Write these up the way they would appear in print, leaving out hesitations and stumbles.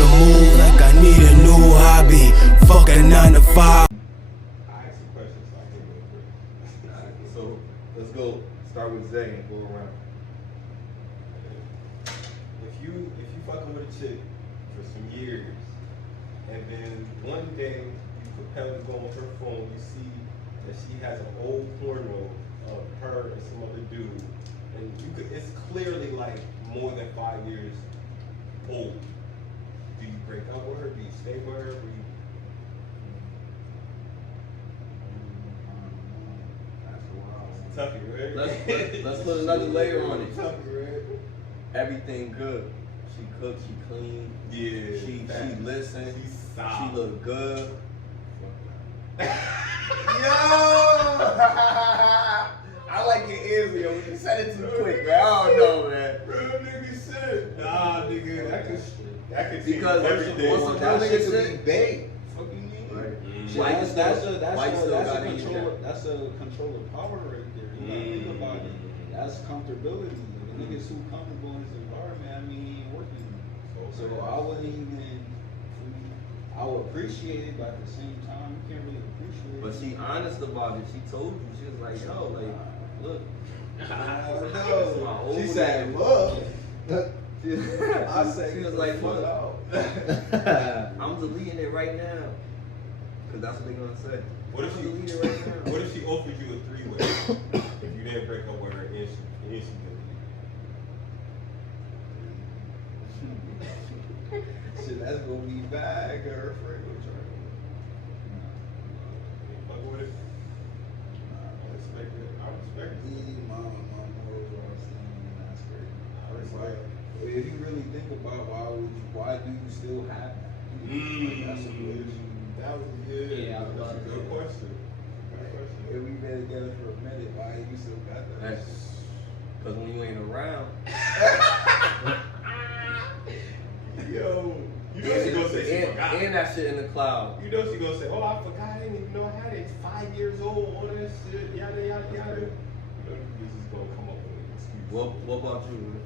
on the move like I need a new hobby. Fuck a 9 to 5. I asked some questions, so I can go through. Alright, so let's go start with Zay and go around. If you fucking with a chick for some years, and then one day you propel to go on her phone, you see that she has an old porno of her and some other dude, and it's clearly like more than 5 years old. Do you break up with her? Do you stay with her? Do you... That's Toughy, right? Let's put another layer on it. Toughy, right? Everything good. She cooks, she clean. Yeah. She listens. She's She solid. look good. Yo! I like your answer, yo. You said it too quick, man. I don't know, man. Real nigga shit. Nah, nigga, that could change Because everything. once some That real shit nigga could be shit, bait. Fuck you mean? White That's still- a white still that's a gotta eat control. that. That's a control of power right there. You gotta think about it. That's comfortability. The nigga's too comfortable in his environment. I mean, he ain't working. So I wouldn't even. I would appreciate it, but at the same time, you can't really appreciate it. but she honest about it. She told you, she was like, yo, like, look. No. She said, "Look." I said, She was like, "Fuck look. out." I'm deleting it right now. Cause that's what they gonna say. What if I'm she deleting it right now. What if she offered you a three-way if you didn't break up with her and she did? Shit, that's gonna be bad. Her friend will try. Fuck with it. I respect it. I respect it. My morals are standing. That's great. I respect it. If you really think about why do you still have that? That's a good issue. That was good. Yeah, I That's love a good it. question. Good question. If we've been together for a minute, why you still got that? That's cause when you ain't around, Yo, you know she gonna say she forgot. and that shit in the cloud. You know she gonna say, oh, I forgot. I didn't even know I had it. It's 5 years old. All that shit. Yada yada yada. You know this is gonna come up with an excuse. What about you, man?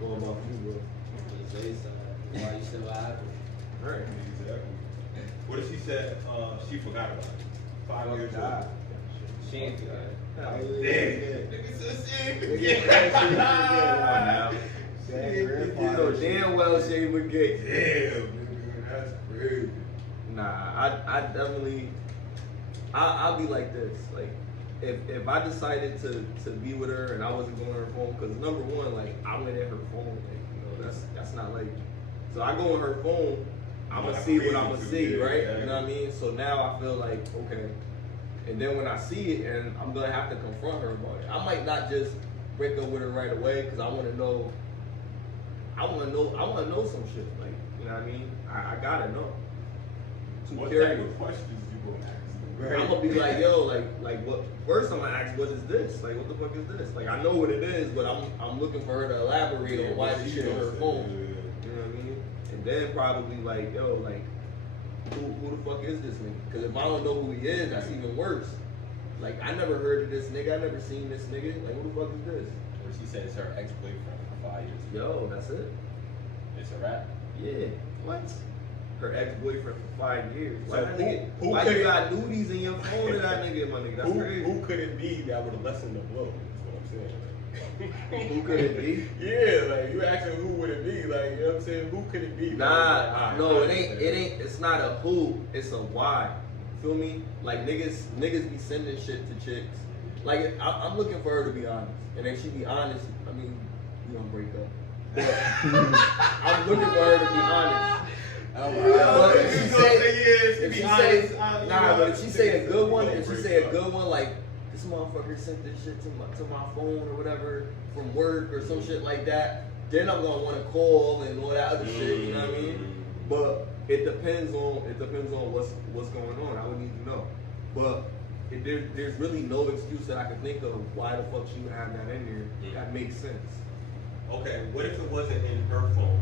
What about you, bro? Why you still have it? Right. Exactly. What if she said she forgot about it? 5 years old. God. She ain't do that. Nigga said she ain't You know damn well she ain't forget. Damn, nigga, that's crazy. Nah, I definitely, I'll be like this. Like, if I decided to be with her and I wasn't going on her phone, because number one, like, I went in her phone, like, you know, that's not like, so I go on her phone, I'm gonna see what I'm gonna see, right? You know what I mean? So now I feel like, okay. And then when I see it, and I'm gonna have to confront her about it. I might not just break up with her right away, because I wanna know some shit. Like, you know what I mean? I gotta know. What Curious. type of questions you gonna ask? I'm gonna be like, yo, like what? First, I'm gonna ask, what is this? Like, what the fuck is this? Like, I know what it is, but I'm looking for her to elaborate on why this shit on her phone. You know what I mean? And then probably like, yo, like, who the fuck is this nigga? Because if I don't know who he is, that's even worse. Like, I never heard of this nigga. I never seen this nigga. Like, who the fuck is this? Or she said it's her ex-boyfriend for 5 years. Yo, that's it. It's a rap. Yeah. What? Her ex-boyfriend for 5 years. Why, So that nigga, who why could you it- got nudies in your phone to that nigga, my nigga? That's crazy. Who could it be that would have lessened the blow? That's what I'm saying. Who could it be? Yeah, like you asking who would it be? Like, you know what I'm saying? Who could it be? Nah, no, it ain't. It's not a who. It's a why. Feel me? Like niggas be sending shit to chicks. Like I'm looking for her to be honest, and if she be honest, I mean, we gonna break up. But I'm looking for her to be honest. But if she say, but if she say a good one, like this motherfucker sent this shit to my phone or whatever from work or some shit like that, then I'm gonna want to call and all that other shit. You know what I mean? But it depends on what's going on. I would need to know. But there's really no excuse that I can think of why the fuck she would have that in there. That makes sense. Okay, what if it wasn't in her phone?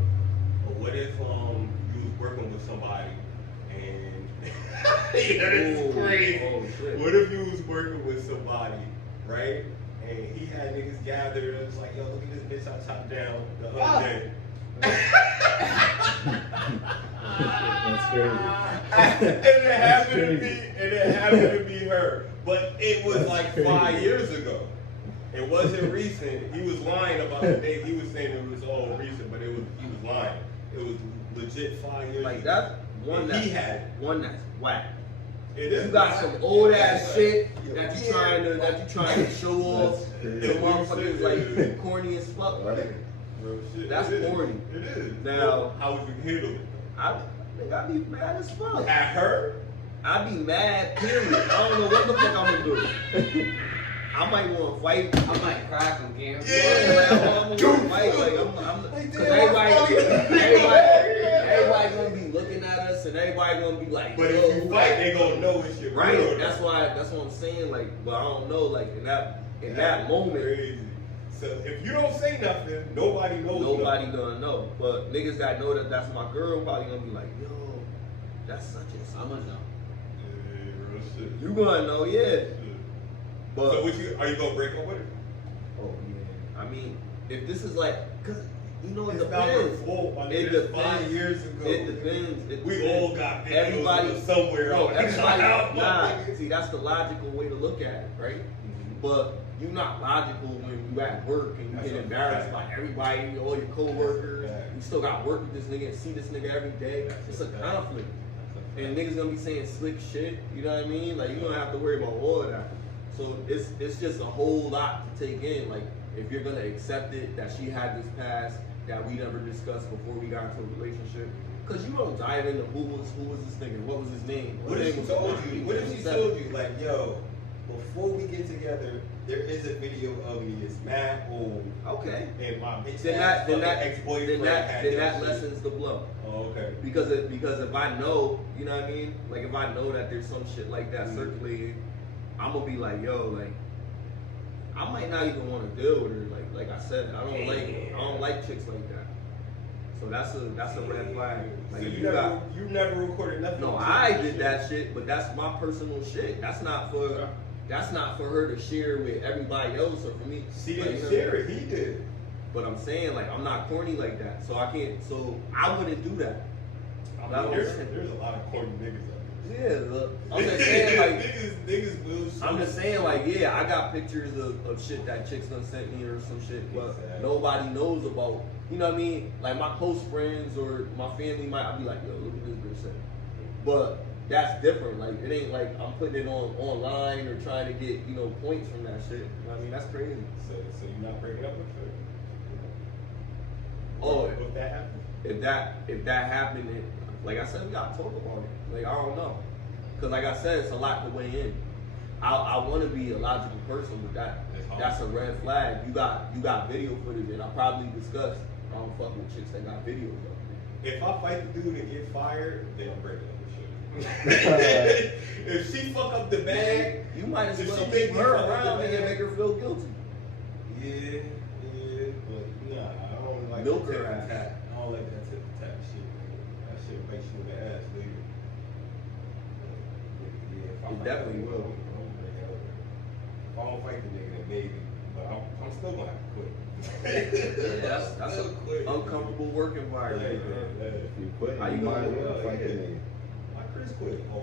Or what if you was working with somebody and Yeah, this is Ooh, crazy. oh, shit. What if you was working with somebody, right? And he had niggas gathered and was like, yo, look at this bitch I chopped down the other day. That's crazy. And it happened to be her. But it was like 5 years ago. It wasn't recent. He was lying about the date. He was saying it was all recent, but he was lying. It was legit 5 years Like ago. that's one And that's he had it. one that's whack. It is You got whack. some old ass shit Yeah. that you trying to show off That's to crazy. motherfuckers like corny as fuck. Right. Real shit. That's It is. corny. It is. Now- how would you handle it? I think I'd be mad as fuck. At her? I'd be mad, period. I don't know what the fuck I'm gonna do. I might want to fight. I might crack him, Gam. Yeah, like, I'm gonna want to fight. Like, Like, cause damn, everybody gonna be looking at us, and everybody gonna be like, But yo, if you fight, they gonna know it's your right. real. That's what I'm saying. Like, but I don't know. Like in that moment, Crazy. So if you don't say nothing, nobody knows. nobody nothing. gonna know. But niggas that know that that's my girl probably gonna be like, yo, that's such and How such. much now? Yeah, real shit. You gonna know, yeah. Shit. But So are you gonna break up with her? oh yeah, I mean, if this is like, cause you know it It's not her depends. fault. I mean, It it's depends. 5 years ago. It depends. It We depends. all got videos Everybody of somewhere No, out. everybody. Nah, see, that's the logical way to look at it, right? But you're not logical when you at work and you That's get a embarrassed fact. by everybody, all your coworkers. That's a fact. You still got to work with this nigga and see this nigga every day. It's a conflict. And niggas gonna be saying slick shit, you know what I mean? Like, you don't have to worry about all of that. So it's just a whole lot to take in. Like, if you're gonna accept it that she had this past that we never discussed before we got into a relationship, because you don't dive into who was this nigga, what was his name, What if she told you? What if she told you, like, yo, before we get together, there is a video of me. It's mad old, Okay. and my bitch Then ass that fucking ex-boyfriend had then that that shit. lessens the blow. Oh, okay. Because if I know, you know what I mean? Like if I know that there's some shit like that circulating, I'm gonna be like, yo, like I might not even want to deal with her. Like I said, I don't like chicks like that. So that's a red flag. Like So if you never recorded nothing. no, I did that shit, but that's my personal shit. That's not for her to share with everybody else or for me. She Like, didn't you know, share it. He did. But I'm saying like I'm not corny like that, so I can't. So I wouldn't do that. I mean, there's a lot of corny niggas out Yeah, look, I'm just saying like niggas bullshit. I'm just saying like yeah, I got pictures of shit that chicks done sent me or some shit, but Exactly. nobody knows about. You know what I mean? Like my close friends or my family might I'll be like, yo, look at this bitch sent. But that's different. Like it ain't like I'm putting it online or trying to get points from that shit. You know what I mean? That's crazy. So you're not breaking up with her? Oh, If that happens. if that happened, like I said, we gotta talk about it. Like I don't know, cause like I said, it's a lot to weigh in. I want to be a logical person, but that's a red flag. You got video footage, and I probably discussed. I don't fuck with chicks that got videos of it. If I fight the dude and get fired, then I'm breaking up with shit. If she fuck up the bag, You might as If well she keep make me her fuck up around the and bag. make her feel guilty. yeah, but nah, I don't like Milk that her tit for ass. tat. I don't like that tit for tat shit. That shit bites you in the ass later. Yeah, if I It fight definitely the will. nigga, I'm breaking up with her. If I don't fight the nigga, then maybe. But I'm still gonna have to quit. Yeah, that's Still an quit. uncomfortable work environment. If you quit, How you you might as gonna- well fight the nigga. My Chris quit. Oh,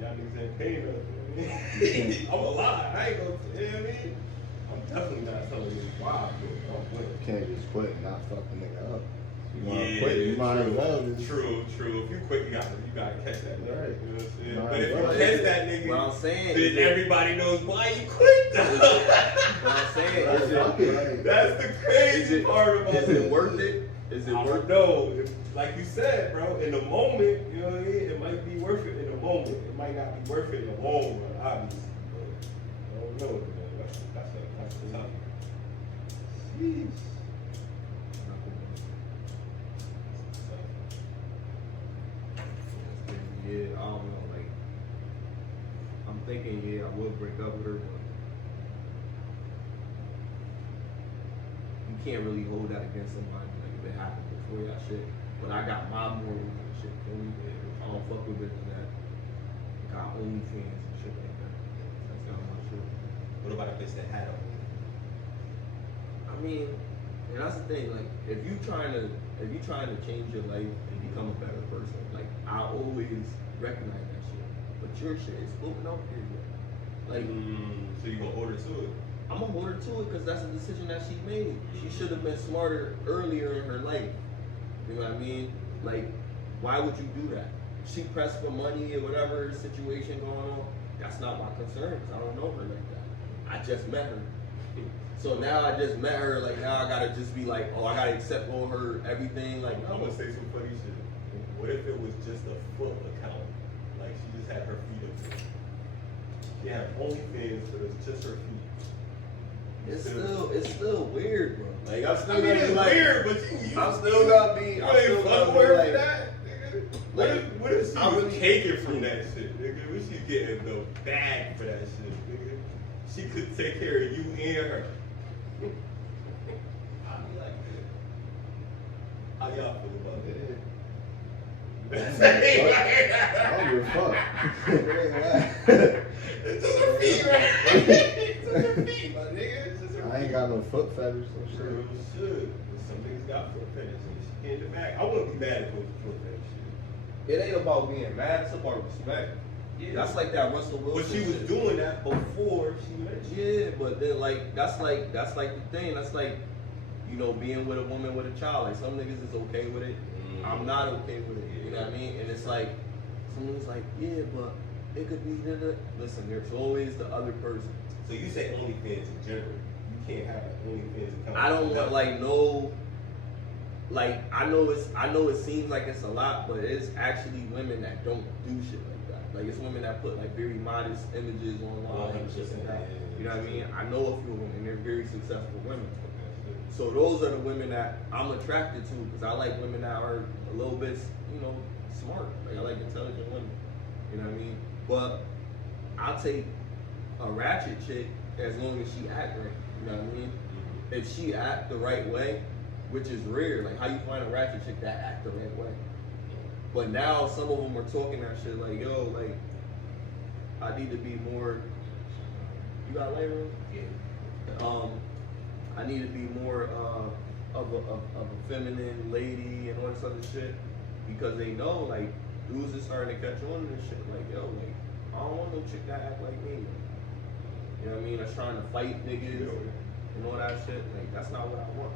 y'all niggas ain't paying us. I'm alive. I ain't gonna, you know what I mean? I'm definitely not telling you why I quit. I'm You quitting. can't just quit and not fuck the nigga up. You wanna quit, you might as well just True. If you quit, you gotta catch that nigga. Right. You know what I'm saying? Might But as if you well. catch that nigga, What I'm saying then is, everybody knows why you quit. what I'm saying is, fuck it. That's the crazy part about is it worth it? Is it I worth don't know. Like you said, bro, in the moment, you know what I mean? It might be worth it in the moment. It might not be worth it in the long run, obviously. But I don't know, man. That's a tough. Sheesh. Yeah, I don't know. Like, I'm thinking, yeah, I would break up with her, but you can't really hold that against somebody. Like, if it happened before that shit. But I got my morals and shit. Feel me? If I'm don't fuck with bitches that got OnlyFans and shit like that. That's not my shit. What about a bitch that had a I mean, and that's the thing. Like, if you trying to change your life and become a better person, like I always recognize that shit. But your shit is floating out here. Like, so you gonna hold her to it? I'm gonna hold her to it because that's a decision that she made. She should have been smarter earlier in her life. You know what I mean? Like, why would you do that? She pressed for money or whatever situation going on. That's not my concern because I don't know her like that. I just met her. So now I just met her, like now I gotta just be like, oh, I gotta accept all her everything. Like, I'm gonna say some funny shit. What if it was just a foot account? Like she just had her feet up there. She had OnlyFans, but it's just her feet. it's still weird, bro. Like I'm still I mean, gonna it's be like, weird, but you I'm still gonna be like, that, nigga. What if she I was really- taking from that shit, nigga? What she getting the bag for that shit, nigga? She could take care of you and her. I'd be like, how y'all feel about that? I don't give a fuck. It's just her feet, right? It's just her feet, my nigga. It's just her feet. I ain't got no foot fetish, so shit. Girl, should. Some niggas got foot fetish and she get in the back. I wouldn't be mad if it was a foot fetish shit. it ain't about being mad, it's about respect. Yeah. That's like that Russell Wilson. But she was shit. doing that before she met you. Yeah, but then like that's like the thing. That's like, you know, being with a woman with a child. Like some niggas is okay with it. I'm not okay with it. You know what I mean? And it's like some niggas like, yeah, but it could be da. Listen, there's always the other person. So you say OnlyFans in general. You can't have an OnlyFans account. I don't want like no. Like I know it seems like it's a lot, but it's actually women that don't do shit like that. Like it's women that put like very modest images online and shit like that. You know what I mean? I know a few women, and they're very successful women. So those are the women that I'm attracted to because I like women that are a little bit, you know, smart. Like I like intelligent women. You know what I mean? But I'll take a ratchet chick as long as she act right. You know what I mean? If she act the right way, which is rare. Like how you find a ratchet chick that act the right way? But now some of them are talking that shit like, yo, like I need to be more. You got light room? Yeah. I need to be more of a feminine lady and all this other shit because they know like dudes are starting to catch on to this shit. Like yo, like I don't want no chick that act like me. You know what I mean? That's trying to fight niggas and all that shit. Like that's not what I want.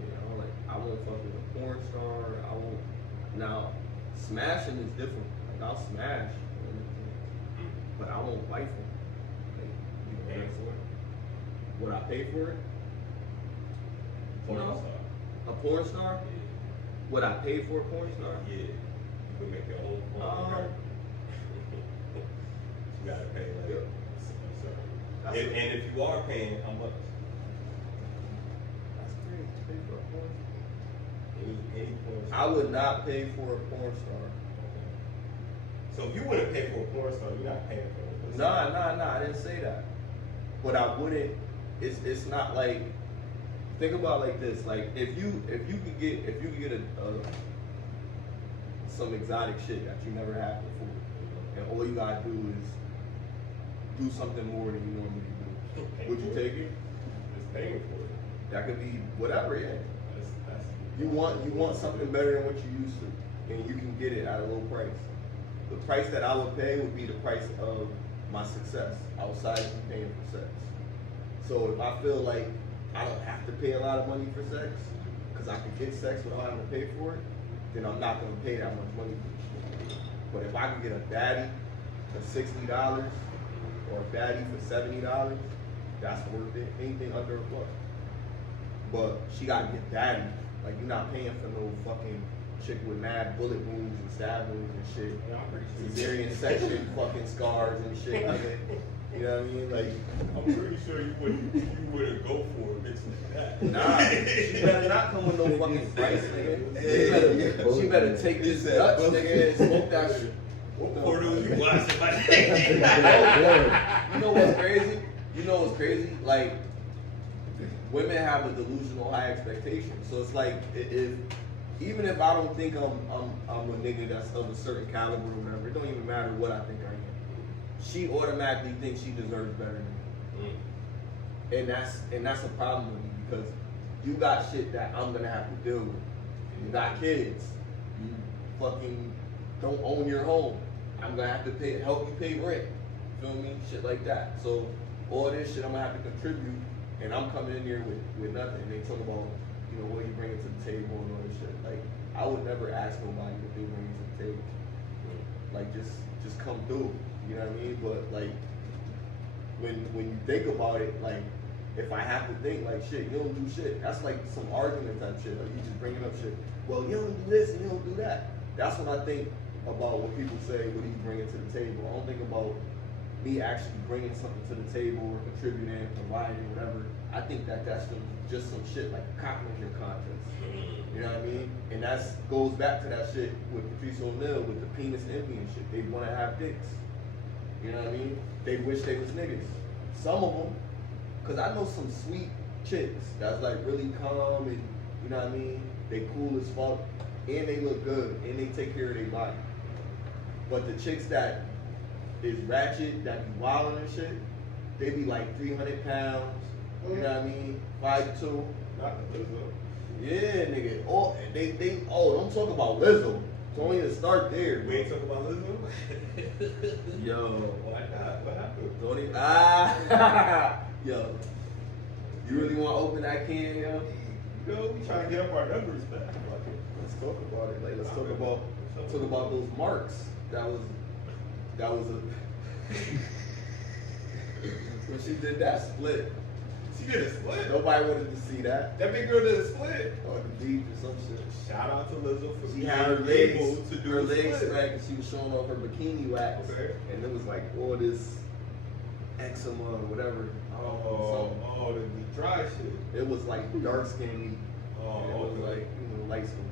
You know, like I won't fuck with a porn star. I won't. Now, smashing is different. Like I'll smash. But I won't wife him. Like, you pay for it? Would I pay for it? Porn No. star. A porn star? Would I pay for a porn star? Yeah. You can make your own porn. You gotta pay like Yeah. and if you are paying, how much? That's crazy. Pay for a porn star? Any porn star. I would not pay for a porn star. So if you wouldn't pay for a porn star, you're not paying for it. Nah, I didn't say that. But I wouldn't, it's not like, think about it like this, like if you could get some exotic shit that you never had before, and all you gotta do is do something more than you normally do, would you take it? Just paying for it. That could be whatever, yeah. That's You want something better than what you used to, and you can get it at a low price. The price that I would pay would be the price of my success outside of me paying for sex. So if I feel like I don't have to pay a lot of money for sex, because I can get sex without having to pay for it, then I'm not going to pay that much money for it. But if I can get a baddie for $60 or a baddie for $70, that's worth it. Anything under a buck. But she got to get baddie. Like you're not paying for no fucking chick with mad bullet wounds and stab wounds and shit. Yeah, I'm pretty sure. Cesarean section fucking scars and shit. Like you know what I mean? Like, I'm pretty sure you wouldn't go for a bitch like that. nah, she better not come with no fucking price, nigga. She better take this Dutch, nigga, and smoke that shit. What portals you watching? You know what's crazy? Like, women have a delusional high expectation. So it's like if even if I don't think I'm a nigga that's of a certain caliber or whatever, it don't even matter what I think I am. She automatically thinks she deserves better than me. And that's a problem with me because you got shit that I'm gonna have to deal with. You got kids. You fucking don't own your home. I'm gonna have to help you pay rent. Feel me? Shit like that. So all this shit I'm gonna have to contribute, and I'm coming in here with nothing. They talk about, you know, what you bringing to the table and all this shit. Like I would never ask nobody what they bring to the table. Like just come through. You know what I mean? But like when you think about it, like if I have to think like shit, you don't do shit. That's like some argument type shit. Like you just bringing up shit. Well, you don't do this and you don't do that. That's what I think about when people say, what are you bringing to the table? I don't think about me actually bringing something to the table or contributing, providing, whatever. I think that's just some shit like a compliment contest. You know what I mean? And that goes back to that shit with Patrice O'Neal with the penis envy and shit. They want to have dicks. You know what I mean? They wish they was niggas. Some of them, cause I know some sweet chicks that's like really calm and you know what I mean? They cool as fuck and they look good and they take care of their body. But the chicks that is ratchet, that be wildin' and shit, they be like 300 pounds, you know what I mean? 5'2". Not the Lizzo. Yeah, nigga. Oh, don't talk about Lizzo. Don't even start there. We ain't talking about Lizzo? Yo. Why not? What happened? Don't even, yo. You really want to open that can, yo? You know, we trying to get up our numbers back. Let's talk about it. Like, let's talk about those marks. That was a when she did that split. She did a split? Nobody wanted to see that. That big girl did a split. Or the deep or some shit. Shout out to Lizzo for She being had her able legs, to do her a legs split. smacked, and she was showing off her bikini wax. Okay. And it was like all this eczema or whatever. Oh, the dry shit. It was like dark skin. Oh, and it was okay. like, you know, light skin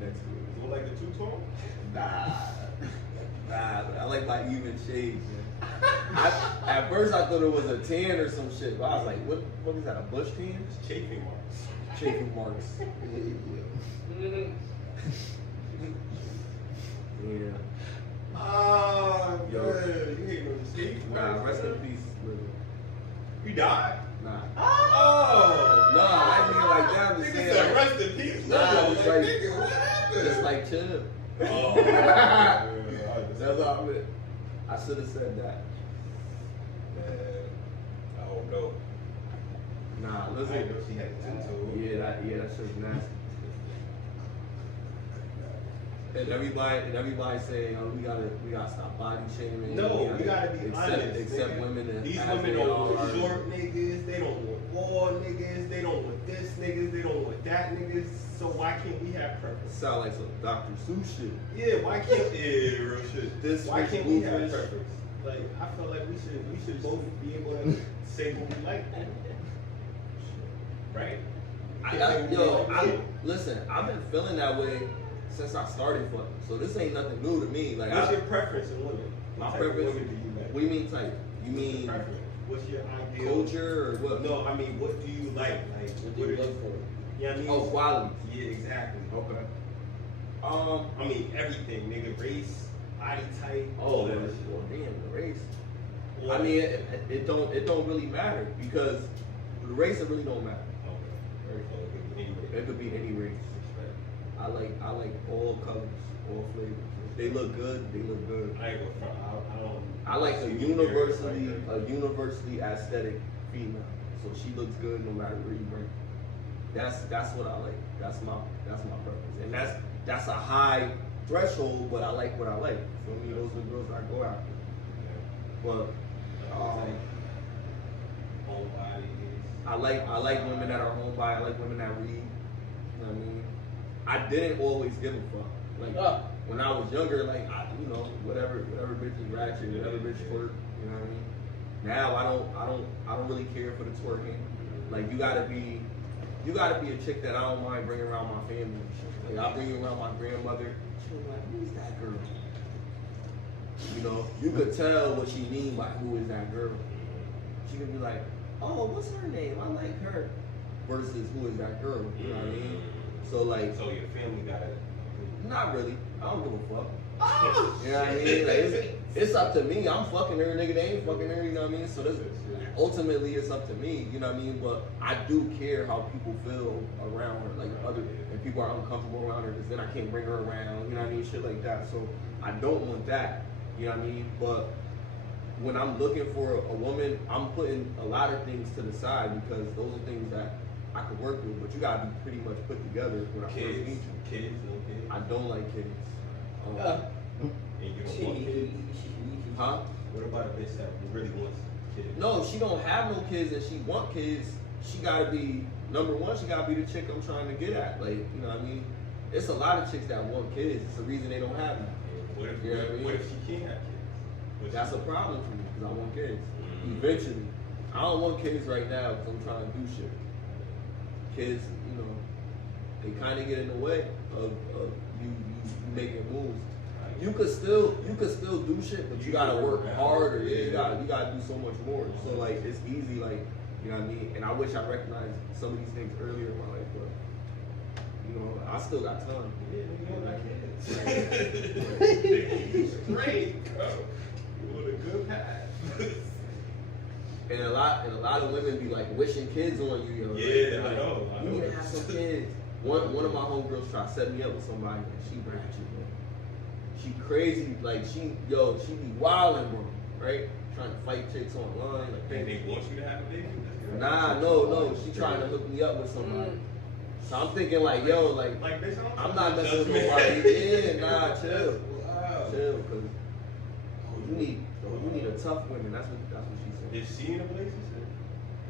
next to it. Is it like the two-tone? Nah, but I like my even shades, man. At first I thought it was a tan or some shit, but I was like, what is that, a bush tan? It's chafing marks. Chafing marks. Yeah. Yo, you ain't no mistake. Nah, rest in peace, Lizzo. You died? Nah. Oh! No, I didn't mean like that. I'm just Nigga saying, said like, rest in peace. Nah, it's like- nigga, what happened? just like chill. Oh, That's all I meant. I should have said that. Man, I don't know. Nah, I Lizzo. didn't know she had a tattoo. Yeah, that shit's nasty. And everybody saying, oh, we gotta stop body shaming. No, we gotta be honest. Accept nigga. women These as women they don't are. want short niggas, they don't want wall niggas, they don't want this niggas, they don't want that niggas. So why can't we have preference? Sound like some Dr. Seuss shit. Yeah, why can't real shit? This Why fish, can't we have bluefish. preference? Like I feel like we should both be able to say what we like. Right? Listen, I've been feeling that way since I started fucking. So this ain't nothing new to me. Like, What's your preference in women? my What type of preference. women do you like? What do you mean type? You What's your mean preference? What's your ideal culture or what? No, I mean, what do you like? Like, What do you look for? Yeah, I mean, Oh, quality. yeah, exactly. Okay. I mean, everything, nigga, race, body type, Oh, all that well, shit. damn, the race. All I that mean, shit. it don't really matter because the race it really don't matter. Okay. Very cool. Anyway, It could be any race. I like all colors, all flavors. If they look good, they look good. I ain't gonna front. I don't. I like a see universally aesthetic female. So she looks good no matter where you bring her. That's what I like. That's my preference. And that's a high threshold, but I like what I like. For me, those are the girls I go after. But Whole body. I like women that are homebody. I like women that read. You know what I mean? I didn't always give a fuck. Like when I was younger, like whatever bitch is ratchet, whatever bitch twerk. You know what I mean? Now I don't really care for the twerking. Like you gotta be a chick that I don't mind bringing around my family and shit. Like I'll bring you around my grandmother. She'll be like, who's that girl? You know, you could tell what she mean by who is that girl. She could be like, oh, what's her name? I like her. versus who is that girl. You know what I mean? So like, So your family got it. not really. I don't give a fuck. You know what I mean? Like, it's up to me. I'm fucking her, nigga. They ain't fucking her. You know what I mean? So this, ultimately, it's up to me. You know what I mean? But I do care how people feel around her, like other, and people are uncomfortable around her, because then I can't bring her around. You know what I mean? Shit like that. So I don't want that. You know what I mean? But when I'm looking for a woman, I'm putting a lot of things to the side, because those are things that I could work with. But you gotta be pretty much put together when I first meet you. Kids, no kids. I don't like kids. And you don't want kids. Huh? What about a bitch that really wants kids? No, she don't have no kids and she want kids. She gotta be, number one, she gotta be the chick I'm trying to get at. Like, you know what I mean? It's a lot of chicks that want kids. It's the reason they don't have them. What if, You know what I mean? what if she can't have kids? That's a problem for me, because I want kids. Eventually. I don't want kids right now because I'm trying to do shit. Kids, you know, they kind of get in the way of you making moves. You could still do shit, but you gotta work harder. Yeah, you gotta do so much more. So like, it's easy, like, you know what I mean. And I wish I recognized some of these things earlier in my life, but you know, I still got time. Yeah, you don't like kids. Great, bro. You on a good path. And a lot of women be like wishing kids on you, yo. Yeah, like, I know. You need to have some kids. One of my homegirls tried to set me up with somebody, and she ratchet, bro. She crazy, like she be wildin', bro, right? Trying to fight chicks online, like And they want you to have a baby? nah, no, she trying to hook me up with somebody. So I'm thinking like, yo, like bitch, I'm not messing with nobody. Yeah, nah, chill, Wow. chill, cause you need a tough woman. That's what she said. Is she in a relationship?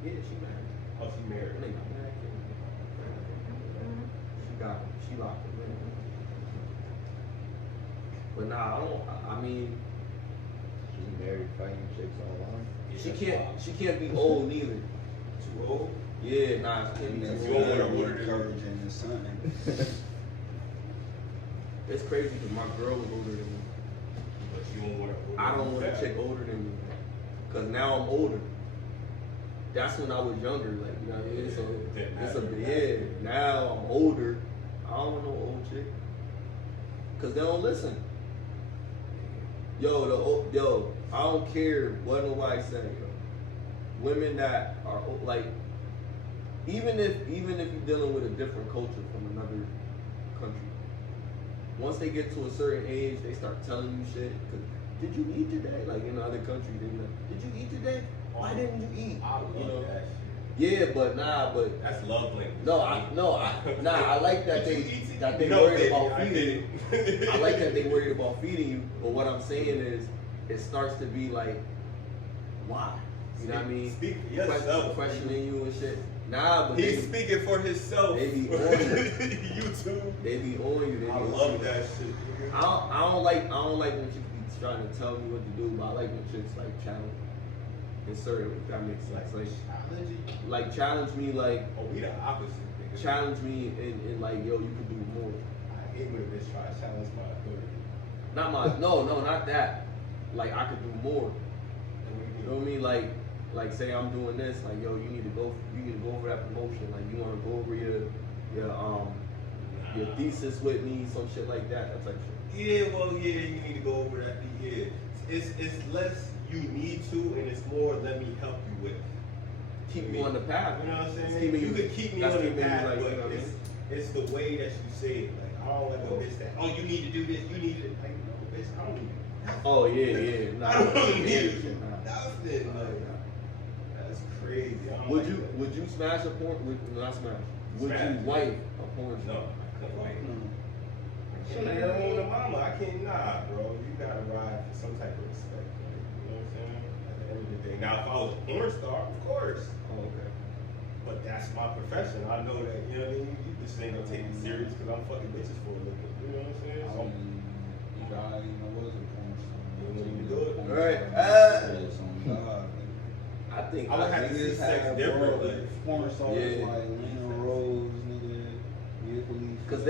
Yeah, she married. Oh, she married. They got married. She locked it in. But nah, I mean, She married fighting chicks online. she can't be old neither. Too old? Yeah, nah, she can't And be that's too You don't old. wanna order encouraging the son. It's crazy because my girl was older than me. But you don't want to. I don't want a chick older than me. Cause now I'm older. That's when I was younger, like, you know what I mean? So it's now I'm older. I don't want no old chick. Cause they don't listen. Yo, I don't care what nobody say, yo. Women that are like, even if you're dealing with a different culture from another country, once they get to a certain age, they start telling you shit. Did you eat today? Like in other countries, they be like, did you eat today? Why didn't you eat? I love You know? that shit. Yeah, but That's love language. I like that they No, worried baby, about I feeding you. I like that they worried about feeding you. But what I'm saying is, it starts to be like, why? You know what I mean? Speak for yourself. Questioning you and shit. Nah, but He's speaking for himself. They be on you. You too. They be on you. They be I on love you. that shit. Nigga. I don't like when chicks be trying to tell me what to do, but I like when chicks like challenge. Insert it, if that makes sense. Like challenge me, like Oh, we the opposite. Nigga. challenge me in like, yo, you can do more. I hate when a bitch try to challenge my authority. Not that. Like I could do more. You know what I mean? Like say I'm doing this, like, yo, you need to go over that promotion. Like you want to go over your thesis with me, some shit like that type of shit. Yeah, you need to go over that. Yeah, it's less you need to, and it's more let me help you with. Keep you on the path. You know what I'm saying? Keeping You could keep me that's on the keeping you, path, like, but you know what I mean? it's the way that you say it. Like I don't like a bitch that, oh, you need to do this, you need to, like, no, bitch, I don't need it. Oh yeah. Nah, I don't need it. nah. Nothing. Like, that's crazy. I don't like that. Would you smash a porn? Not smash. Would Smash. you wife a porn No, star? I couldn't wait. Shit, I don't want a mama. I can't, nah, bro. You gotta ride for some type of respect. Like, you know what I'm saying? At the end of the day. Now, if I was a porn star, of course. Oh, okay. But that's my profession. I know that, you know what I mean? You just ain't gonna take me serious because I'm fucking bitches for a living. You know what I'm saying? So, You want me to do it? Alright, I think I would have to see sex different. Like, Porn stars Yeah. like Lena Rose, nigga, Mia Khalifa. Cause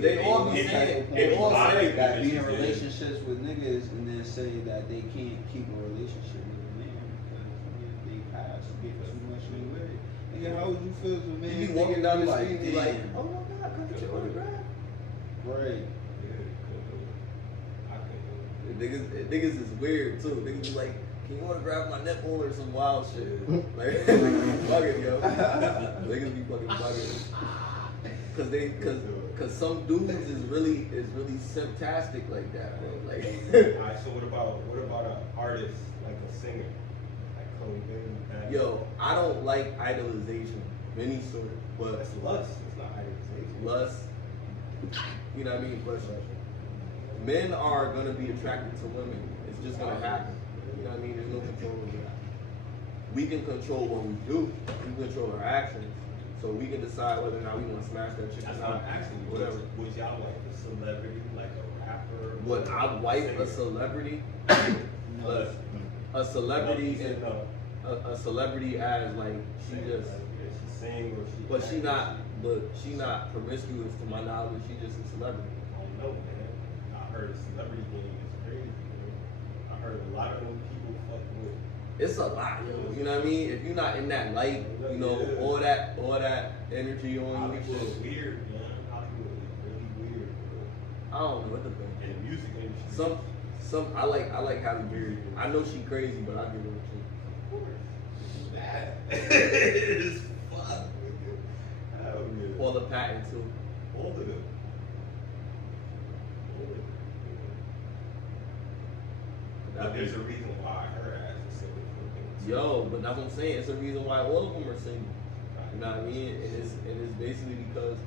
they all be Yeah, saying yeah, they all yeah. say that be in Yeah. relationships with niggas and then say that they can't keep a relationship with a man because they pass get too much in with it. Yeah, how would you feel if a man? You be walking down the like, street and be like, damn. oh my God, come get your autograph. Right. Niggas is weird too. Niggas be like, can you autograph my nipple or some wild shit? Like, niggas be bugging, yo. Niggas be fucking bugging. Cause some dudes is really simptastic like that, bro. Like, Alright, so what about an artist, like a singer? Like Chloe Bailey? yo, I don't like idolization of any sort, but That's lust, it's not idolization. lust, you know what I mean? But men are gonna be attracted to women. It's just gonna happen. You know what I mean? There's no control over that. We can control what we do. We can control our actions. So we can decide whether or not we want to smash that chick or That's not. not actually Whatever. would y'all like a celebrity, like a rapper? Would I wife a celebrity? No. A celebrity No, and no. a celebrity as like she just, Yeah, she sing or she. but she not promiscuous to my knowledge. She just a celebrity. I don't know, man. I heard the celebrity game is crazy, man. I heard a lot of them people fuck with. It's a lot, yo. You know what I mean? If you're not in that light, you know, Yeah. all that energy on you. Hollywood is shit. weird, man. Hollywood is really weird, bro. I don't know what to think. And the music industry. Some I like Halle Berry. I know she crazy, but I give her a chance. Of course. That is fuck. Hell yeah. Paula Patton too. All of them. All of them. But there's a reason why her ass is single for things. Yo, but that's what I'm saying. It's a reason why all of them are single. You know what I mean? And it's basically because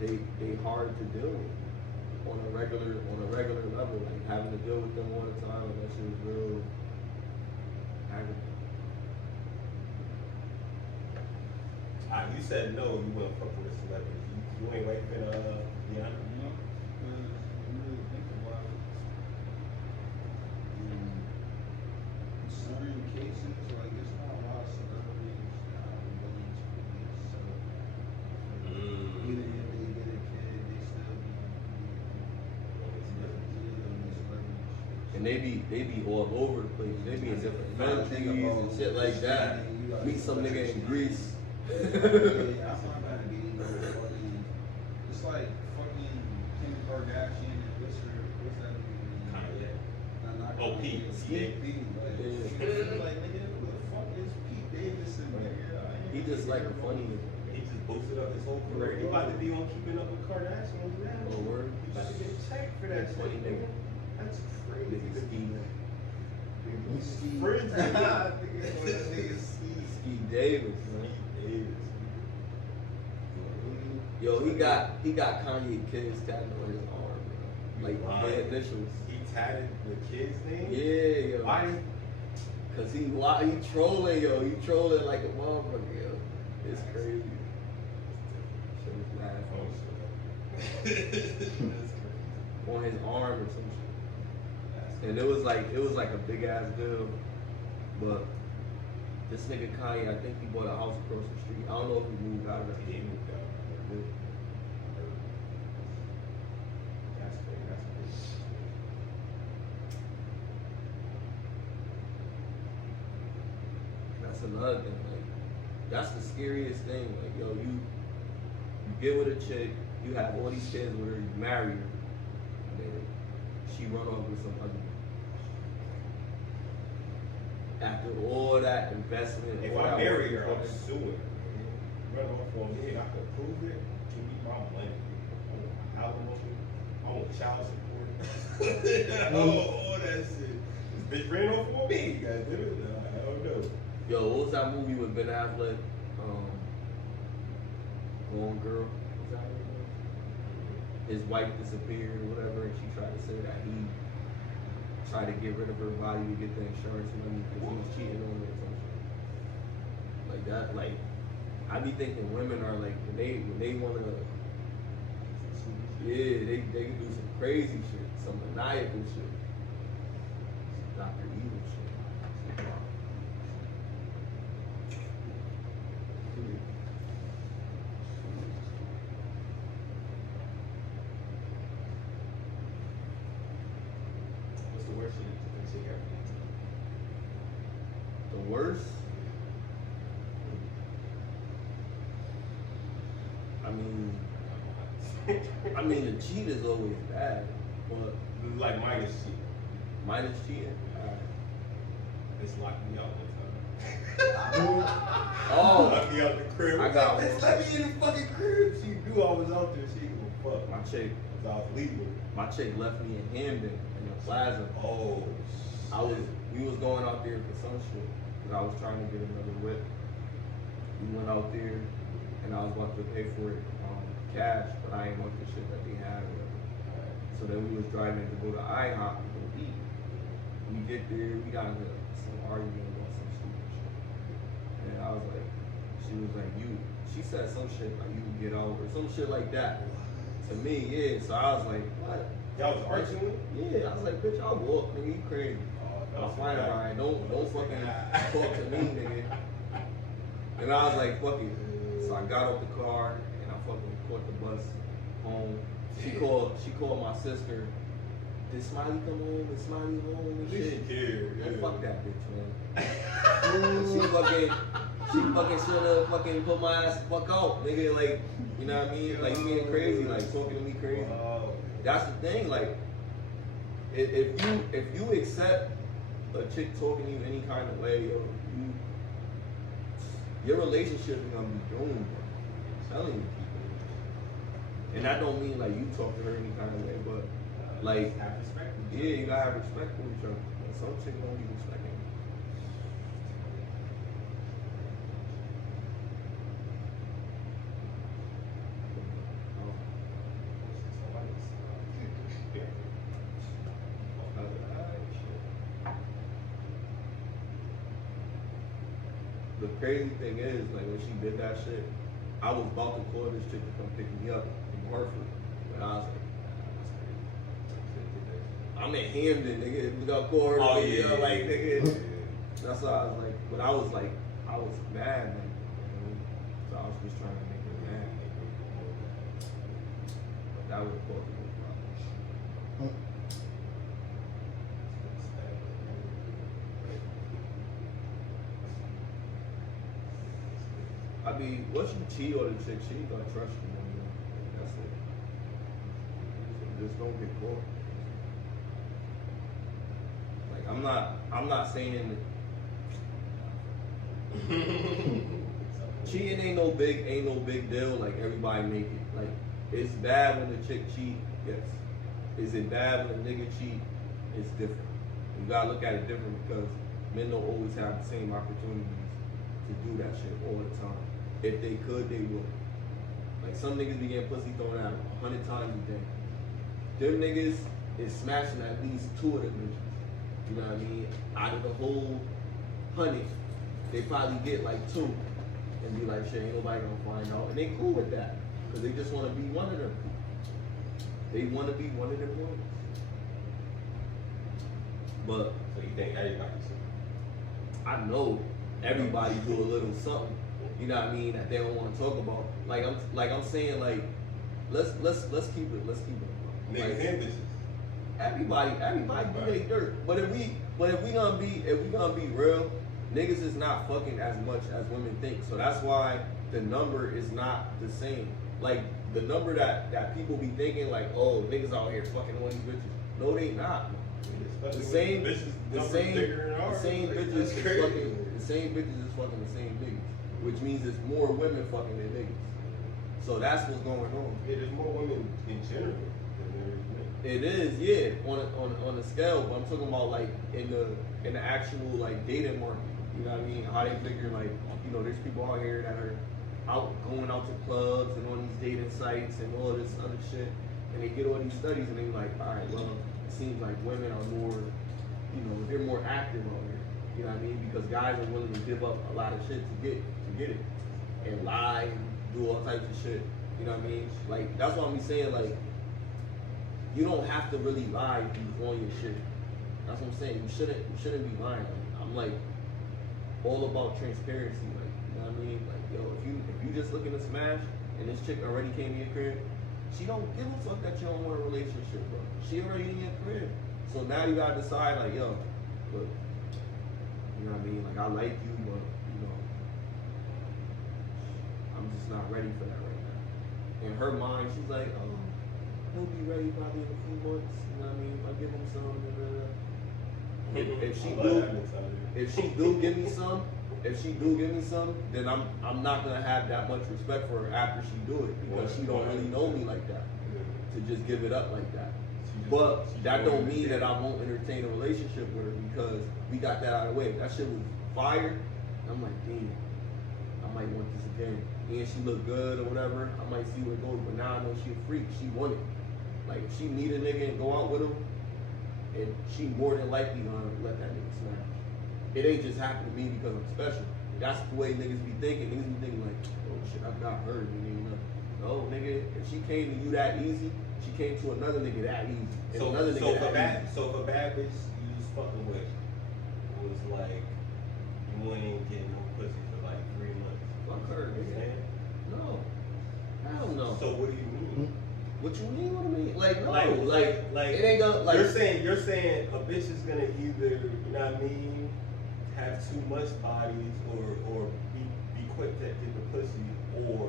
they hard to deal with on a regular level. Like having to deal with them all the time, and that shit is real aggravating. You said no, you wouldn't fuck with a celebrity. You ain't wiping Rihanna. You know, because you really think about it. In certain cases, like it's not a lot of celebrities that are willing to release. So even if they get a kid, they still be And they be all over the place. They be in different countries and shit like that. Meet some nigga in Greece. I find that getting fucking. It's like fucking Kim Kardashian and what's that nigga? Kanye. Not Oh, Kanye, Pete. Pete. Like, Yeah. like nigga, who the fuck is Pete Davidson? Nigga? He just like a funny nigga. He just boosted up his whole career. He about to be on Keeping Up with Kardashians now. Oh, word? He about to get a check for that shit. Funny nigga. That's crazy. Nigga ski. Fringe. Ski Davis, man. Yo, he got Kanye kids tatted on his arm, bro. Like the initials. He tatted the kid's name? Yeah, yo. Why? Cause he trolling, yo. He trolling like a motherfucker, yo. It's crazy. Shit was laughing. That's crazy. On his arm or some shit. And it was like a big ass deal. But this nigga Kanye, I think he bought a house across the street. I don't know if he moved out of it. He moved out. That's crazy. That's crazy. That's another thing. Like, that's the scariest thing. Like, yo, you get with a chick, you have all these kids with her, you marry her, and then she run off with some other. After all that investment, If all I that marry work, her, I'm suing. Run off on me, and I can prove it. Give me my money. I want alimony. I want child support. All that shit. This bitch ran off on me. Goddamn it. I don't know. Yo, what was that movie with Ben Affleck? Gone Girl. What's that movie? His wife disappeared or whatever, and she tried to say that he tried to get rid of her body to get the insurance money because he was cheating on her or something. Like that, like I be thinking women are like when they wanna, yeah, they can do some crazy shit, some maniacal shit, some Dr. Evil shit. What's the worst shit that chick ever did? The worst? I mean, the cheat is always bad, but This is like minus shit. minus cheating. It's locking me out one time. Oh, Locked me out the crib. I got Bitch, one. let me in the fucking crib. She knew I was out there. She didn't give a fuck. my chick, Cause I was legal. left me in Hamden in the plaza. Oh, We was going out there for some shit, cause I was trying to get another whip. We went out there, and I was about to pay for it cash, but I ain't want the shit that they had. Or whatever. So then we was driving to go to IHOP to go eat. We get there, we got into some argument about some stupid shit, and I was like, she was like, she said some shit like you can get out or some shit like that. To me, yeah. So I was like, what? y'all was arguing? Yeah, I was like, bitch, I'll walk, nigga, you crazy. Oh, I'll find a ride. Don't fucking talk to me, nigga. And I was like, fuck it. So I got out the car and I fucking caught the bus home. She called my sister. Did Smiley come home? Is Smiley home and At least shit? she cared. Man, Yeah. fuck that bitch, man. she fucking should have fucking put my ass the fuck out, nigga. Like, you know what I mean? Like, you being crazy, like talking to me crazy. Wow. That's the thing, like, if you accept a chick talking to you any kind of way, your relationship is gonna be doomed, bro. I'm telling you. And that don't mean like you talk to her any kind of way, but like, Have respect. yeah, you gotta have respect for each other. And some chicks don't be respecting you. The crazy thing is, like, when she did that shit, I was about to call this chick to come pick me up in Hartford, but I was like, nah, I'm in Hamden, nigga. We got call her to Oh, pick me yeah, up, like, yeah, nigga. yeah. That's why I was like, but I was mad, man. You know? So I was just trying to make her mad. But that would cause a big problem. I mean, once you cheat on a chick, she ain't gonna trust you no more. That's it. So just don't get caught. Like, I'm not saying cheating ain't no big deal. Like, everybody make it. Like, it's bad when the chick cheat. Yes. Is it bad when a nigga cheat? It's different. You gotta look at it different because men don't always have the same opportunities to do that shit all the time. If they could, they would. Like, some niggas be getting pussy thrown out 100 times a day. Them niggas is smashing at least 2 of them bitches. You know what I mean? Out of the whole 100, they probably get like 2 and be like, shit, ain't nobody gonna find out. And they cool with that because they just want to be one of them. They want to be one of them ones. But So you think everybody's I know everybody do a little something, you know what I mean, that they don't want to talk about. Like I'm saying, like, let's keep it. niggas Like, and bitches. everybody do their dirt. But if we gonna be real, niggas is not fucking as much as women think. So that's why the number is not the same. Like, the number that people be thinking, like, oh, niggas out here fucking all these bitches. No, they not. The same bitches is fucking the same bitches is fucking the same niggas, which means it's more women fucking than niggas. So that's what's going on. Yeah, there's more women in general than there is men. It is, yeah, on a scale, but I'm talking about like in the actual like dating market. You know what I mean? How they figure, like, you know, there's people out here that are going out to clubs and on these dating sites and all this other shit, and they get all these studies and they be like, all right, well, it seems like women are more, you know, they're more active out here. You know what I mean? Because guys are willing to give up a lot of shit to get it, and lie and do all types of shit. You know what I mean? Like, that's what I'm saying. Like, you don't have to really lie if you on your shit. That's what I'm saying. You shouldn't be lying. Like, I'm like all about transparency. Like, you know what I mean? Like, yo, if you just looking to smash and this chick already came to your crib, she don't give a fuck that you don't want a relationship, bro. She already in your crib. So now you gotta decide, like, yo, look, you know what I mean? Like, I like you, but, you know, I'm just not ready for that right now. in her mind, she's like, oh, he'll be ready probably in a few months. You know what I mean? If I give him some, if she do give me some, then I'm not gonna have that much respect for her after she do it because she don't really know me like that to just give it up like that. But that don't mean that I won't entertain a relationship with her because we got that out of the way. That shit was fire. I'm like, damn, I might want this again. And she look good or whatever, I might see where it goes. But now I know she a freak. She want it. Like if she need a nigga and go out with him, and she more than likely gonna let that nigga smash. It ain't just happen to me because I'm special. That's the way niggas be thinking. Niggas be thinking like, oh shit, I got her. No, nigga, if she came to you that easy, she came to another nigga that easy. And So, another so, nigga if a that bad, easy. so if a bad bitch you was fucking with was like, you ain't getting no pussy for like 3 months. Fuck her, You know what I'm nigga. saying? No. Hell no. So what do you mean? What you mean? What do you mean? Like, no. Like it ain't gonna, like. you're saying a bitch is gonna either, you know what I mean, have too much bodies or be quick to get the pussy, or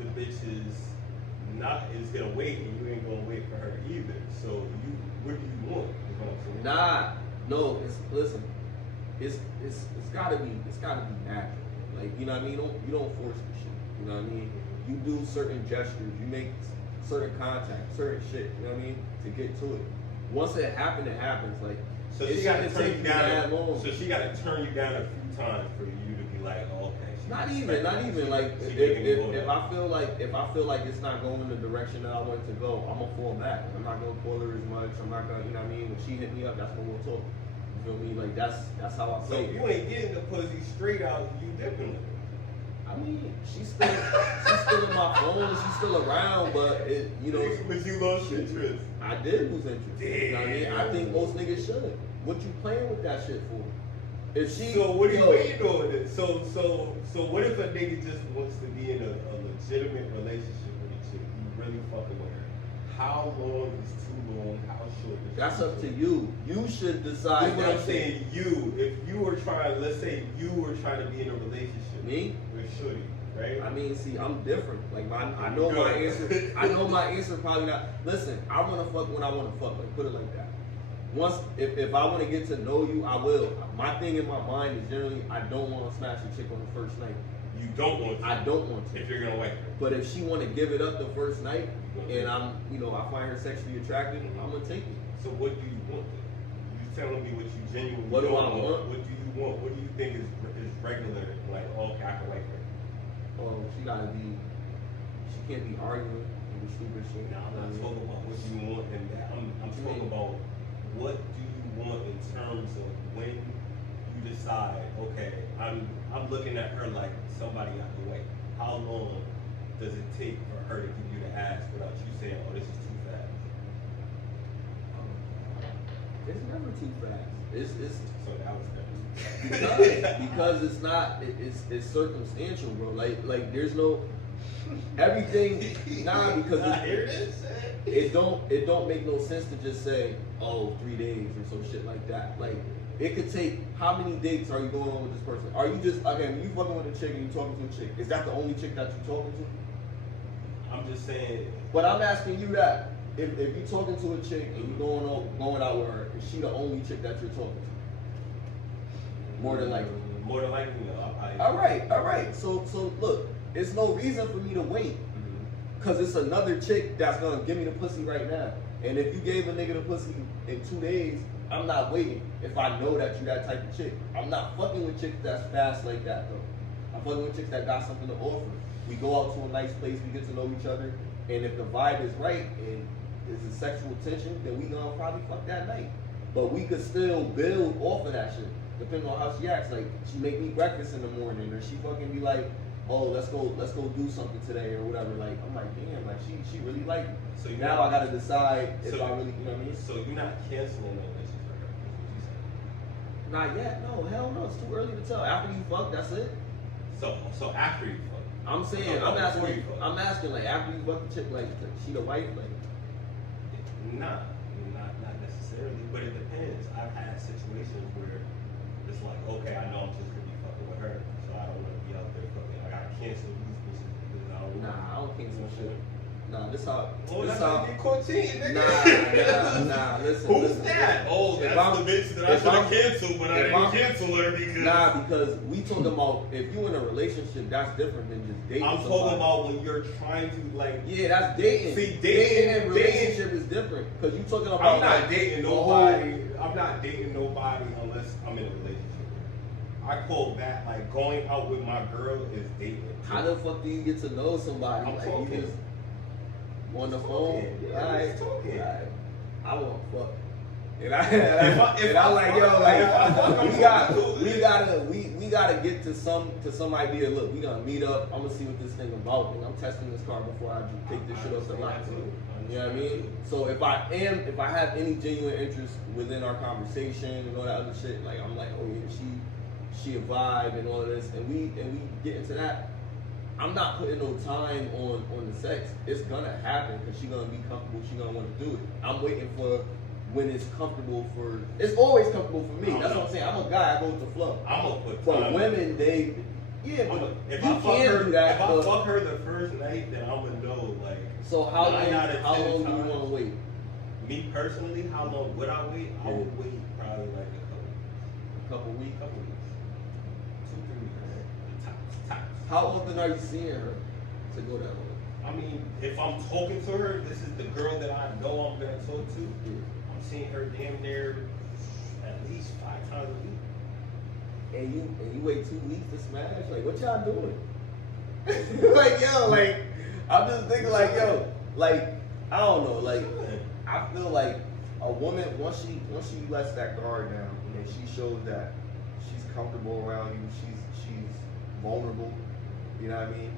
the bitch is gonna wait and you ain't gonna wait for her either. So what do you want? Is what I'm saying. Nah, no. Listen. It's gotta be natural. Like, you know what I mean? You don't force the shit. You know what I mean? You do certain gestures. You make certain contact, certain shit. You know what I mean? To get to it. Once it happens, it happens. Like, So it she got to shouldn't turn take you you down. that long. So she got to turn you down a few times for you to be like, oh, okay. Not even. Like, if I feel like it's not going in the direction that I want it to go, I'm gonna fall back. I'm not gonna call her as much. I'm not gonna, you know what I mean? When she hit me up, that's when we'll talk. You feel me? Like that's how I So play. if you ain't getting the pussy straight out, you dipping with her. I mean, she's still in my phone. She's still around, but it, you know. But you lost interest. I did lose interest. You know what I mean? I think most niggas should. What you playing with that shit for? If she. So what are you waiting on it? So what if a nigga just wants to be in a legitimate relationship with a chick? You really fucking with her. How long is too long? How short is That's too up to short? you. You should decide. That's what I'm saying. If you were trying, let's say you were trying to be in a relationship. Me? With shorty, right? I mean, see, I'm different. Like, I know my answer. I know my answer probably not. Listen, I want to fuck when I want to fuck. Like, put it like that. Once, if I want to get to know you, I will. My thing in my mind is generally, I don't want to smash a chick on the first night. You don't want to. I don't want to. If you're gonna like her. But if she want to give it up the first night, and I find her sexually attractive, I'm gonna take it. So what do you want then? You telling me what you genuinely What do I don't want? What do you want? What do you think is regular? Like, oh, okay, I can like her. Oh, she can't be arguing and stupid shit. Now, I'm not talking about what you want and that. I'm talking about what do you want in terms of when you decide, okay, I'm looking at her like somebody out the way. How long does it take for her to give you the ass without you saying, oh, this is too fast? It's never too fast. It's So that was that. because it's not. It's circumstantial, bro. Like there's no everything. Nah, because Here it is. it don't make no sense to just say, oh, 3 days or some shit like that. Like, it could take, how many dates are you going on with this person? Are you just, okay, when you fucking with a chick and you talking to a chick, is that the only chick that you're talking to? I'm just saying. But I'm asking you that. If you're talking to a chick and you going out with her, is she the only chick that you're talking to? More than likely. More than likely, no. All right. So look, it's no reason for me to wait. Cause it's another chick that's gonna give me the pussy right now. And if you gave a nigga the pussy in 2 days, I'm not waiting. If I know that you that type of chick, I'm not fucking with chicks that's fast like that though. I'm fucking with chicks that got something to offer. We go out to a nice place, we get to know each other, and if the vibe is right and there's a sexual tension, then we gonna probably fuck that night. But we could still build off of that shit, depending on how she acts. Like, she make me breakfast in the morning, or she fucking be like, oh, let's go do something today or whatever. Like, I'm like, damn, like she really like me. So now I gotta decide if I really, you know what I mean? So you're not canceling no bitches for her, is what you saying? Not yet, no, hell no, it's too early to tell. After you fuck, that's it. So after you fuck. I'm saying, So I'm before you fuck. asking, like, after you fuck the chick, like, she the wife, like. Not necessarily, but it depends. I've had situations where it's like, okay, I know I'm just gonna be fucking with her, so I don't want to be out there fucking. I gotta cancel these bitches because I don't. Nah, I don't king some shit. Nah, this how. Oh, This that's how. how you get caught cheating, nigga. Nah. Listen. Who's listen, that? listen. Oh, If that's I'm- the bitch that I if should have I'm- canceled, but I if didn't I'm- cancel her because. Nah, because we talking about if you in a relationship, that's different than just dating. I'm somebody. talking about when you're trying to like. Yeah, that's dating. See, dating dating- and relationship is different because you talking about. I'm not like, dating the whole- nobody. I'm not dating nobody unless I'm in a relationship. I call that like going out with my girl is dating. How the fuck do you get to know somebody? I'm like talking. you just on the phone. Talking, yeah, Alright, just talking. alright. I want fuck. And If I'm I like, fuck, yo, like if I fuck, I'm we gotta get to some idea. Look, we gonna meet up. I'm gonna see what this thing about. And I'm testing this car before I take this shit off the lot. You know what I mean? So if I have any genuine interest within our conversation and all that other shit, like I'm like, oh yeah, she a vibe and all of this, and we get into that. I'm not putting no time on the sex. It's gonna happen because she gonna be comfortable. She gonna want to do it. I'm waiting for when it's comfortable for. It's always comfortable for me. That's what I'm saying. I'm a guy. I go with the flow. I'm gonna put But time. women, they but If you I fuck can her, do that. if I But, fuck her the first night, then I'm gonna know like. so how nine out of long 10 do you times- want to wait? Me personally, how long would I wait? I would wait probably like A couple weeks. a couple weeks, 2-3 weeks, tops. How often are you seeing her to go that way? I mean, if I'm talking to her, this is the girl that I know I'm gonna talk to. I'm seeing her damn near at least 5 times a week. And you wait 2 weeks to smash? Like, what y'all doing? Like, yo, like, I'm just thinking, like, yo, like, I don't know, like, I feel like a woman once she lets that guard down and she shows that she's comfortable around you, she's vulnerable, you know what I mean?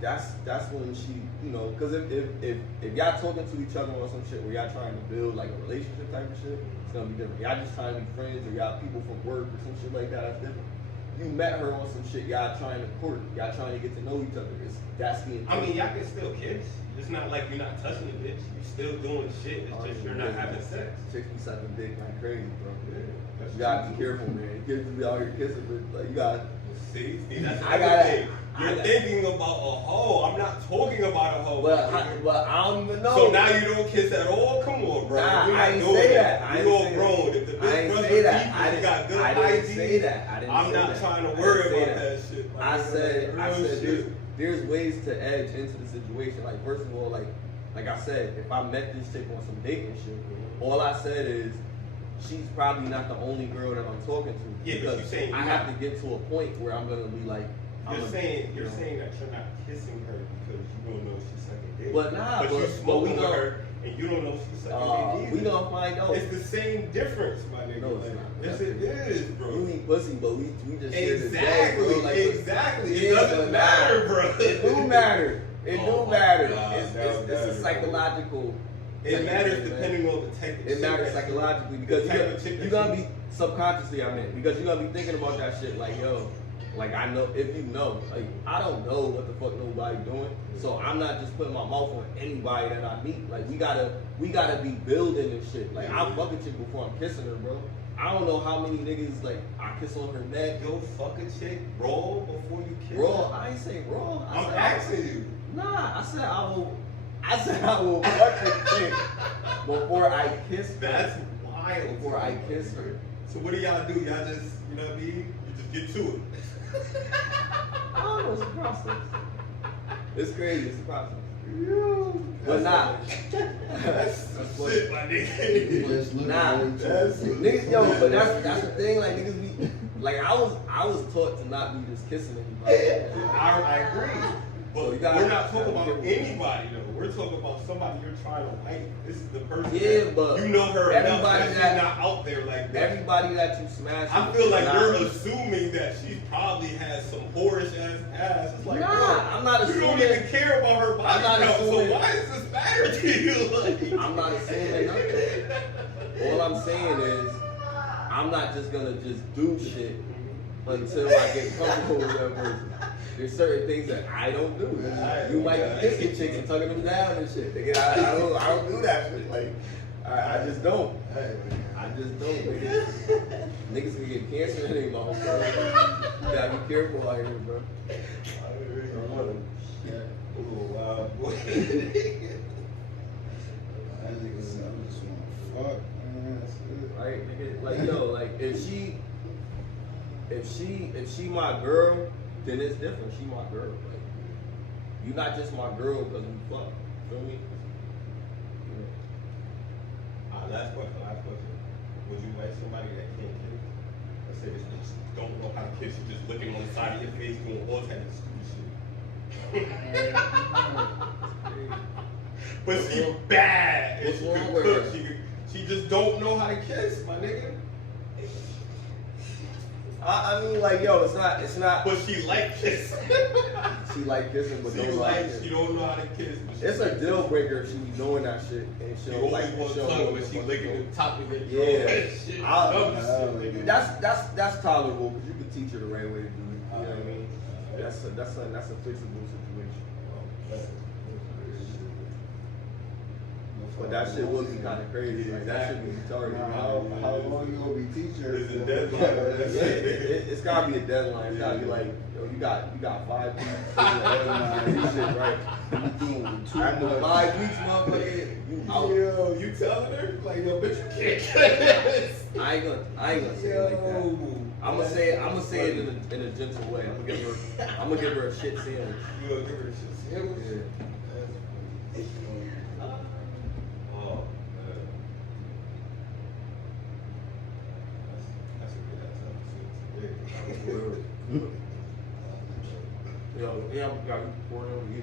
That's when she, you know, because if y'all talking to each other on some shit where y'all trying to build like a relationship type of shit, it's gonna be different. Y'all just trying to be friends or y'all people from work or some shit like that, that's different. You met her on some shit, y'all trying to court, y'all trying to get to know each other. That's the intention. I mean, y'all can still kiss. It's not like you're not touching the bitch. You still doing shit. It's just you're not having sex. Chicks be sucking dick like crazy, bro. Yeah, You gotta be careful, man. Kids be out here kissing, but like you gotta. See, that's I another gotta- thing. You're thinking about a hoe. I'm not talking about a hoe. But I don't even know. So now you don't kiss at all? Come on, bro. Nah, We're I not ain't doing say that. that. I We ain't all say grown. that. If the I bitch ain't brush say her that. teeth, I she didn't- got good I didn't hygiene. say that. I didn't I'm say not that. trying I to didn't worry say about that. that shit. I said real shit. there's ways to edge into the situation. Like first of all, like I said, if I met this chick on some dating shit, all I said is she's probably not the only girl that I'm talking to. Yeah, but because you saying I you're have not- to get to a point where I'm gonna be like, You're saying that you're not kissing her because you don't know she's sucking dick. But nah, but you but smoking we with gonna- her and you don't know she's sucking dick we either. gonna find out. It's the same difference, my nigga. No, it's Like, not. yes, it is, bro. You eat pussy, but we just share the day, Exactly, bro. Like, exactly. It yeah, doesn't but matter, bro. It do matter. It Oh do my matter. God, It's that a matters, bro. psychological. It thing, matters man. depending on the type of It chick matters that you- psychologically because the type of chick you're that gonna you- be subconsciously, I mean, because you're gonna be thinking about that shit like, yo, like I know if you know, like I don't know what the fuck nobody doing, so I'm not just putting my mouth on anybody that I meet. Like we gotta be building this shit. Like I'll fuck a chick before I'm kissing her, bro. I don't know how many niggas like I kiss on her neck. Yo, fuck a chick raw before you kiss Raw, her. I ain't say raw. I'm asking you. Nah, I said I will fuck a chick before I kiss her. That's wild. Before I kiss her. So what do y'all do? Y'all just, you know what I mean? You just get to it. I don't know, it's a process. It's crazy, it's a process. But nah. That's what- shit, my nigga. Just look Nah. at it. That's Niggas, yo, but that's the thing, like niggas be like I was taught to not be just kissing anybody. I agree. But So you gotta- we're not talking about gotta be careful. anybody though. We're talking about somebody you're trying to like. This is the person Yeah, that but you know her enough everybody that she's that- not out there like that. Everybody that you smash. I with feel is like not- you're assuming that she probably has some whorish ass. It's like, Nah, bro, I'm not you don't assuming- even care about her body I'm not count, so assuming- why does this matter to you? Like, I'm not assuming nothing. All I'm saying is, I'm not just gonna just do shit until I get comfortable with that person. There's certain things that I don't do. You might be kissing chicks and tucking them down and shit. Nigga, I don't do that shit. Like, I just don't. I just don't, nigga. Niggas can get cancer in their mouth, bro. You gotta be careful out here, bro. Wow, boy. That nigga said, I just wanna fuck, man. That's it. Right, nigga. Like yo, like if she my girl, then it's different. She my girl. Like you not just my girl because we fuck. Feel me? Last question. Would you like somebody that can't kiss? Let's say this bitch don't know how to kiss. You just looking on the side of your face doing all types of stupid shit. But she bad. And What's she wrong can with cook. her? She just don't know how to kiss, my nigga. I mean, like yo, it's not. But she like kissing. She like kissing, but She don't like she it. don't know how to kiss. But she It's a deal breaker if she be doing that shit and she She don't always like want she don't tongue, want but she to licking the top of it. Yeah. Shit. I'll- Dumb shit, nigga. That's tolerable because you can teach her the right way to do it. You know what I mean? That's a fixable situation. But that shit would be kind of crazy. Like that shit be retarded. How long you gonna be teaching her? It's a deadline. It's gotta be a deadline. It's gotta be like, yo, you got 5 weeks. Shit, right? After 5 weeks, motherfucker, you out. Yo, you telling her? Like, yo, bitch, you can't kiss. I ain't gonna say it like that. I'm gonna say it in a gentle way. I'm gonna give her a shit sandwich. You gonna give her a shit sandwich? Yeah. Oh, man. That's a good ass episode. Yo, yeah, I'm got you pouring over here.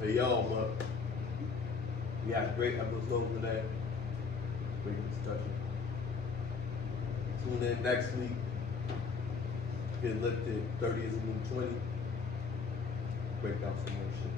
Hey, y'all, but we had a great episode today. Great discussion. Tune in next week. Get lifted. 30 is a new 20. Break down some more shit.